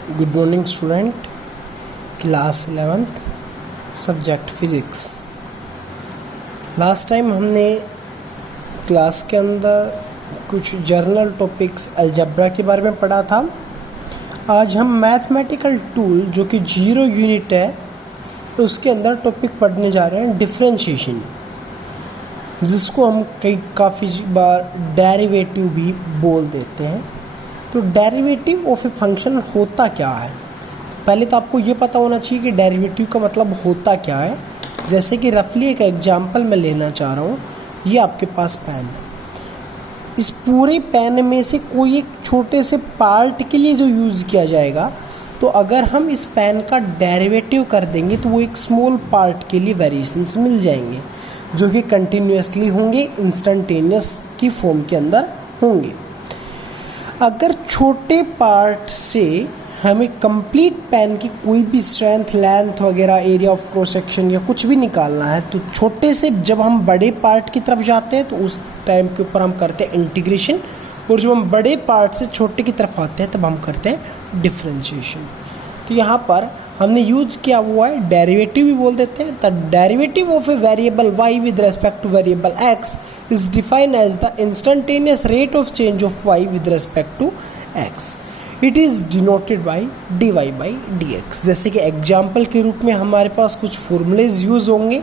Good morning student, class 11th subject physics. Last time हमने class के अंदर कुछ जर्नल टॉपिक्स अलजेब्रा के बारे में पढ़ा था। आज हम मैथमेटिकल टूल जो कि 0 यूनिट है उसके अंदर टॉपिक पढ़ने जा रहे हैं डिफरेंशिएशन, जिसको हम काफ़ी बार डेरिवेटिव भी बोल देते हैं। तो डेरिवेटिव ऑफ ए फंक्शन होता क्या है? पहले तो आपको ये पता होना चाहिए कि डेरिवेटिव का मतलब होता क्या है। जैसे कि रफली एक एग्जांपल मैं लेना चाह रहा हूँ। ये आपके पास पेन है, इस पूरे पेन में से कोई एक छोटे से पार्ट के लिए जो यूज़ किया जाएगा, तो अगर हम इस पेन का डेरिवेटिव कर देंगे तो वो एक स्मॉल पार्ट के लिए वेरिएशंस मिल जाएंगे जो कि कंटिन्यूसली होंगे, इंस्टेंटेनियस की फॉर्म के अंदर होंगे। अगर छोटे पार्ट से हमें कंप्लीट पेन की कोई भी स्ट्रेंथ, लेंथ वगैरह, एरिया ऑफ क्रॉस सेक्शन या कुछ भी निकालना है, तो छोटे से जब हम बड़े पार्ट की तरफ जाते हैं तो उस टाइम के ऊपर हम करते हैं इंटीग्रेशन, और जब हम बड़े पार्ट से छोटे की तरफ आते हैं तब हम करते हैं डिफरेंशिएशन। तो यहाँ पर हमने यूज किया हुआ है डेरिवेटिव भी बोल देते हैं। The derivative of a variable y with respect to variable x is defined as the instantaneous rate of change of y with respect to x। It is denoted by dy by dx। जैसे कि example के रूप में हमारे पास कुछ formulas use होंगे।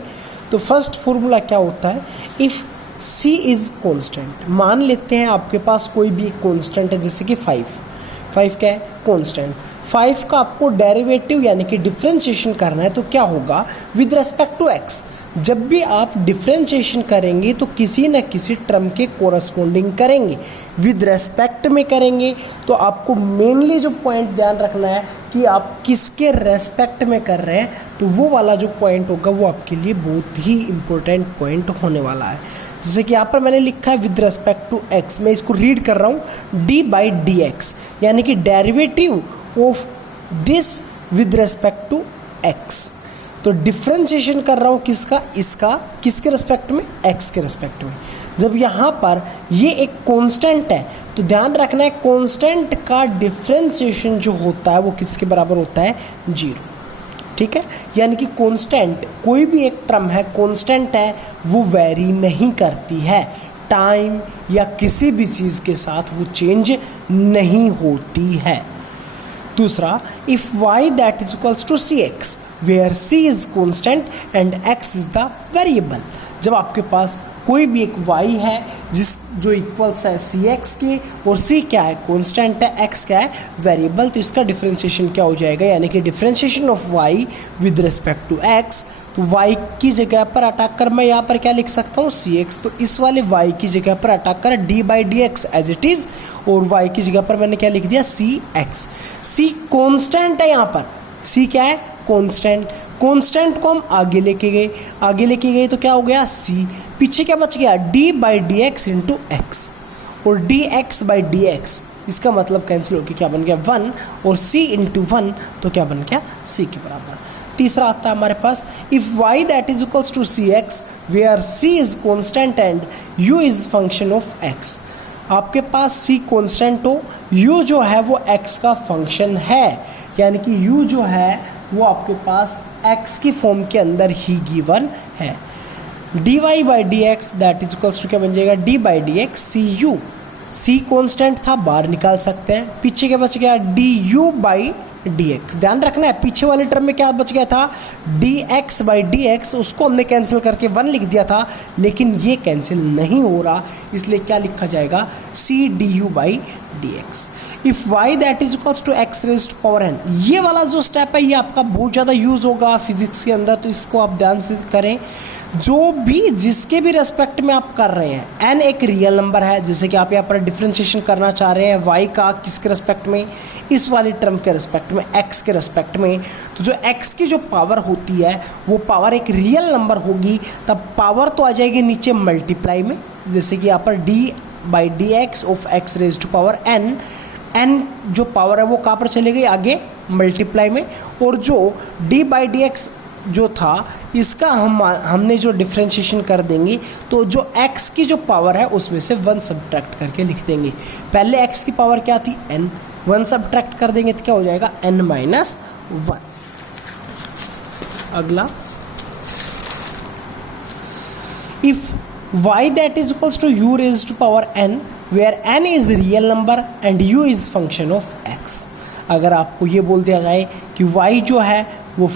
तो first formula क्या होता है? इफ़ c इज़ कॉन्स्टेंट, मान लेते हैं आपके पास कोई भी एक कॉन्स्टेंट है, जैसे कि 5 क्या है? कॉन्स्टेंट। 5 का आपको डेरिवेटिव यानी कि डिफरेंशिएशन करना है, तो क्या होगा? With respect to x। जब भी आप डिफरेंशिएशन करेंगे तो किसी न किसी टर्म के कोरस्पॉन्डिंग करेंगे, विद रेस्पेक्ट में करेंगे। तो आपको मेनली जो पॉइंट ध्यान रखना है कि आप किसके रेस्पेक्ट में कर रहे हैं, तो वो वाला जो पॉइंट होगा वो आपके लिए बहुत ही इंपॉर्टेंट पॉइंट होने वाला है। जैसे कि यहाँ पर मैंने लिखा है विद रेस्पेक्ट टू x, मैं इसको रीड कर रहा हूँ d बाई डी एक्स, यानी कि derivative of this with respect to x। तो डिफरेंशिएशन कर रहा हूँ किसका? इसका। किसके रेस्पेक्ट में? x के रेस्पेक्ट में। जब यहाँ पर ये एक कांस्टेंट है तो ध्यान रखना है कांस्टेंट का डिफरेंशिएशन जो होता है वो किसके बराबर होता है? 0। ठीक है, यानी कि कांस्टेंट कोई भी एक टर्म है, कांस्टेंट है, वो वेरी नहीं करती है, टाइम या किसी भी चीज़ के साथ वो चेंज नहीं होती है। दूसरा, if y that is equals to cx where c is constant and x is the variable. जब आपके पास कोई भी एक y है जो इक्वल्स है cx के, और c क्या है? कॉन्स्टेंट है, x क्या है? वेरिएबल। तो इसका डिफरेंशिएशन क्या हो जाएगा? यानी कि differentiation of y with respect to x। तो y की जगह पर अटैक कर मैं यहाँ पर क्या लिख सकता हूँ? cx। तो इस वाले y की जगह पर अटैक कर d by d x as it is, और y की जगह पर मैंने क्या लिख दिया? cx। c कॉन्स्टेंट है, यहाँ पर c क्या है? कॉन्स्टेंट। कॉन्स्टेंट को हम आगे लेके गए तो क्या हो गया? c। पीछे क्या बच गया? d by d x into x, और dx बाई डी एक्स, इसका मतलब कैंसिल होकर क्या बन गया? 1, और c इंटू 1, तो क्या बन गया? c के बराबर। तीसरा आता है हमारे पास, if y that is equals to cx where c is constant and u is function of x। आपके पास c कॉन्स्टेंट हो, u जो है वो x का फंक्शन है, यानी कि u जो है वो आपके पास x की फॉर्म के अंदर ही गिवन है। dy by d x that is equals to क्या बन जाएगा? d by d x c u. c constant था, बाहर निकाल सकते हैं। पीछे क्या बच गया? du by d x. ध्यान रखना है पीछे वाले टर्म में क्या बच गया था? dx बाई डी एक्स, उसको हमने कैंसिल करके 1 लिख दिया था, लेकिन ये कैंसिल नहीं हो रहा, इसलिए क्या लिखा जाएगा? c du by d x. If y that is equals to x raised to power n। ये वाला जो स्टेप है ये आपका बहुत ज़्यादा यूज़ होगा फिजिक्स के अंदर, तो इसको आप ध्यान से करें। जो भी जिसके भी रेस्पेक्ट में आप कर रहे हैं, n एक रियल नंबर है, जैसे कि आप यहाँ पर डिफरेंशिएशन करना चाह रहे हैं y का किसके रेस्पेक्ट में? इस वाली टर्म के रेस्पेक्ट में, x के रेस्पेक्ट में। तो जो x की जो पावर होती है वो पावर एक रियल नंबर होगी, तब पावर तो आ जाएगी नीचे मल्टीप्लाई में, जैसे कि यहाँ पर d by d x of x raise to power n जो पावर है वो कहाँ पर चली गई? आगे मल्टीप्लाई में। और जो d बाई डी एक्स जो था इसका हमने जो डिफरेंशिएशन कर देंगे, तो जो x की जो पावर है उसमें से 1 सब्ट्रैक्ट करके लिख देंगे। पहले x की पावर क्या थी? n, 1 सब्ट्रैक्ट कर देंगे तो क्या हो जाएगा n-1। अगला, if y that is equals to u raised to power n where n is real number and u is function of x। अगर आपको ये बोल दिया जाए कि y जो है वो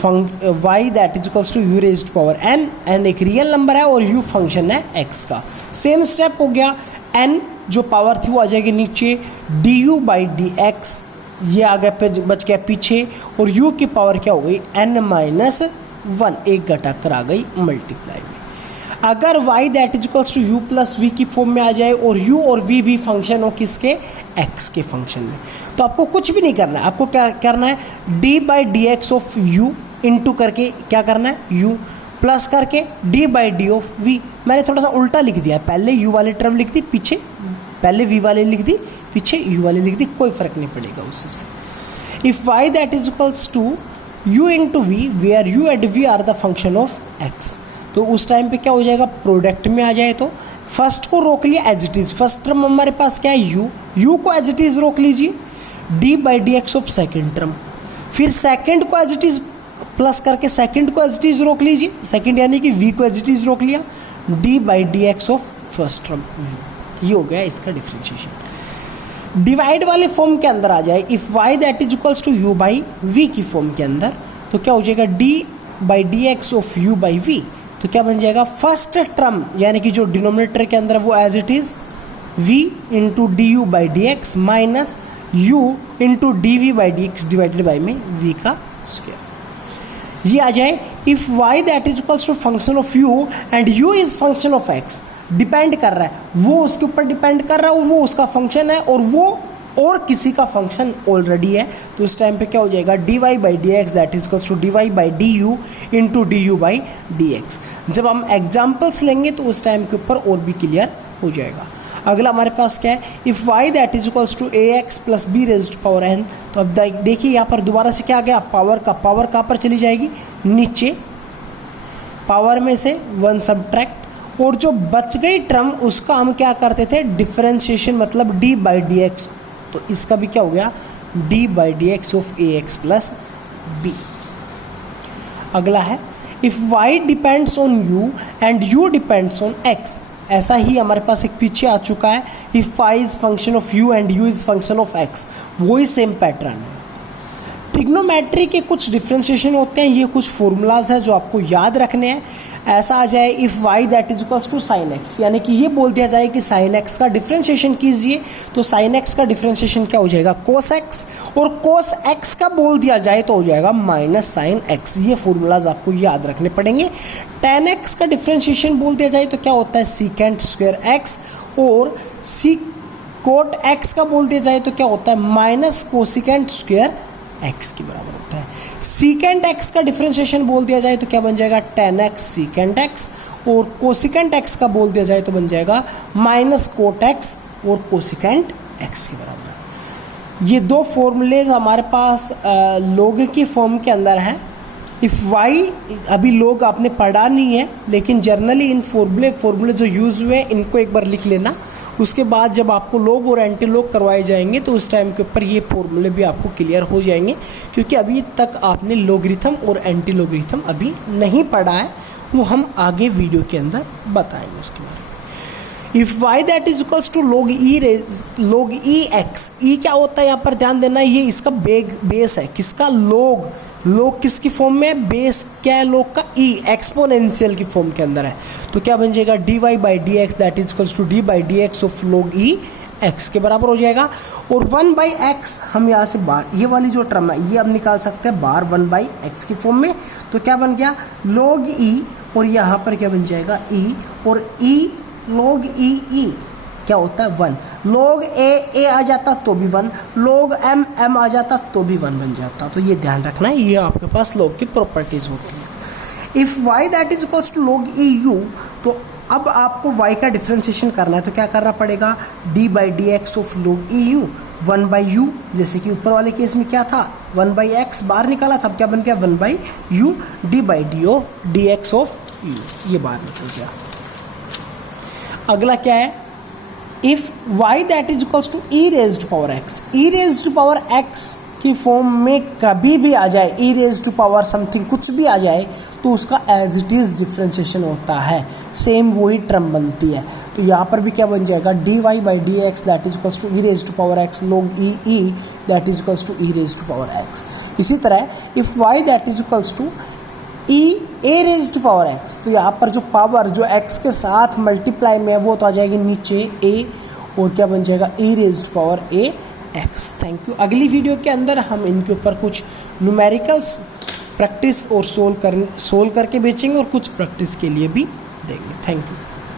y that is equals to u raised to power n, n एक रियल नंबर है और u फंक्शन है x का। सेम स्टेप हो गया, n जो पावर थी वो आ जाएगी नीचे, du बाई dx ये आ गया बच गया पीछे, और u की पावर क्या हो गई n-1, एक घटा कर आ गई मल्टीप्लाई में। अगर y that is equals to u plus v की फॉर्म में आ जाए और u और v भी फंक्शन हो किसके, x के फंक्शन में, तो आपको कुछ भी नहीं करना है। आपको क्या करना है, d by d x of u into करके क्या करना है u प्लस करके d by D of v। मैंने थोड़ा सा उल्टा लिख दिया है, पहले u वाली टर्म लिख दी, पीछे पहले v वाली लिख दी, पीछे u वाली लिख दी, कोई फर्क नहीं पड़ेगा उसी से। If y that is equals to u into v where u and v are the function of x, तो उस टाइम पे क्या हो जाएगा, प्रोडक्ट में आ जाए तो फर्स्ट को रोक लिया as it is, first term हमारे पास क्या है u को एज इट इज़ रोक लीजिए, d by d x of second term, फिर सेकेंड को एज इट इज़ प्लस करके सेकेंड को एज इट इज़ रोक लीजिए, सेकेंड यानी कि v को एज इट इज़ रोक लिया, d by d x of first term, ये हो गया इसका डिफ्रेंशिएशन। डिवाइड वाले फॉर्म के अंदर आ जाए, if y that is equals to u by v की फॉर्म के अंदर, तो क्या हो जाएगा d by d x of u by v, तो क्या बन जाएगा, फर्स्ट टर्म यानी कि जो डिनोमिनेटर के अंदर है वो as it is v into d u by d x minus u into d v by d x divided by में v का स्क्वायर। ये आ जाए, if y that is equals to function of u and u is function of x, depend कर रहा है, वो उसके ऊपर डिपेंड कर रहा है, वो उसका फंक्शन है और वो और किसी का फंक्शन ऑलरेडी है, तो इस टाइम पे क्या हो जाएगा, d y by d x that is equals to d y by d u into d u by d x. जब हम एग्जाम्पल्स लेंगे तो उस टाइम के ऊपर और भी क्लियर हो जाएगा। अगला हमारे पास क्या है, if y that is equals to a x plus b raised power n, तो अब देखिए यहाँ पर दोबारा से क्या आ गया, पावर कहाँ पर चली जाएगी, नीचे, पावर में से 1 सब्ट्रैक्ट, और जो बच गई टर्म उसका हम क्या करते थे, डिफरेंशिएशन, मतलब डी बाई डी एक्स, तो इसका भी क्या हो गया, d by d x of a x plus b. अगला है, if y depends on u and u depends on x, ऐसा ही हमारे पास एक पीछे आ चुका है, if y is function of u and u is function of x, वही सेम पैटर्न है। ट्रिग्नोमेट्री के कुछ डिफ्रेंशिएशन होते हैं, ये कुछ फॉर्मूलाज हैं जो आपको याद रखने हैं। ऐसा आ जाए, if y that is equals to sine x, यानी कि ये बोल दिया जाए कि साइन एक्स का डिफ्रेंशिएशन कीजिए, तो साइन एक्स का डिफ्रेंशिएशन क्या हो जाएगा, कोस एक्स, और कोस एक्स का बोल दिया जाए तो हो जाएगा माइनस साइन एक्स। ये फॉर्मूलाज आपको याद रखने पड़ेंगे। टेन एक्स का डिफ्रेंशिएशन बोल दिया जाए तो क्या होता है, सीकेंट स्क्वायर एक्स, और सी कोट एक्स का बोल दिया जाए तो क्या होता है, माइनस कोसिकेंट स्क्वायर एक्स के बराबर होता है। सीकेंट एक्स का डिफरेंशिएशन बोल दिया जाए तो क्या बन जाएगा, टेन एक्स सीकेंट एक्स, और कोसिकेंट एक्स का बोल दिया जाए तो बन जाएगा माइनस कोट एक्स और कोसिकेंट एक्स के बराबर। ये दो फॉर्मूलेज हमारे पास लोग की फॉर्म के अंदर है। इफ़ वाई अभी लोग आपने पढ़ा नहीं है, लेकिन जर्नली इन फॉर्मूले जो यूज़ हुए इनको एक बार लिख लेना। उसके बाद जब आपको लोग और एंटी लोग करवाए जाएंगे तो उस टाइम के ऊपर ये फॉर्मूले भी आपको क्लियर हो जाएंगे, क्योंकि अभी तक आपने लोगरिथम और एंटी लोगरिथम अभी नहीं पढ़ा है, वो हम आगे वीडियो के अंदर बताएंगे उसके बारे में। If y that is equals to log e x, ई क्या होता है यहाँ पर ध्यान देना, ये इसका बेस है, किसका, लोग किसकी फॉर्म में, बेस क्या है लोग का, ई, एक्सपोनेंशियल की फॉर्म के अंदर है, तो क्या बन जाएगा, d y by d x that is equals to d by d x of log e x के बराबर हो जाएगा। और 1 बाई एक्स हम यहाँ से बाहर, ये वाली जो टर्म है ये हम निकाल सकते हैं बाहर 1 बाई एक्स की फॉर्म में, तो क्या बन गया, लोग ई, और यहाँ पर क्या बन जाएगा, ई, और ई लोग ई क्या होता है 1, लोग ए आ जाता तो भी 1, लोग एम आ जाता तो भी 1 बन जाता। तो ये ध्यान रखना है, ये आपके पास लोग की प्रॉपर्टीज होती है। If y that is equals to log e you, तो अब आपको y का डिफ्रेंशिएशन करना है, तो क्या करना पड़ेगा, D by d x of log e you 1 by you, जैसे कि ऊपर वाले केस में क्या था, 1 बाई एक्स बाहर निकाला था, अब क्या बन गया 1 by u d by d x of u, ये बाहर निकल गया। अगला क्या है, if y that is equals to e raised power x, e raised power x की फॉर्म में कभी भी आ जाए, e रेज्ड पावर समथिंग कुछ भी आ जाए तो उसका एज इट इज़ डिफ्रेंशिएशन होता है, सेम वही टर्म बनती है। तो यहाँ पर भी क्या बन जाएगा, dy by d x that is equals to e raised power x log e that is equals to e raised power x। इसी तरह if y that is equals to a raised power x, तो यहाँ पर जो power जो x के साथ multiply में है वो तो आ जाएगी नीचे a, और क्या बन जाएगा e raised power a x। Thank you. अगली वीडियो के अंदर हम इनके ऊपर कुछ न्यूमेरिकल्स प्रैक्टिस और सोल्व करके बेचेंगे और कुछ प्रैक्टिस के लिए भी देंगे। Thank you.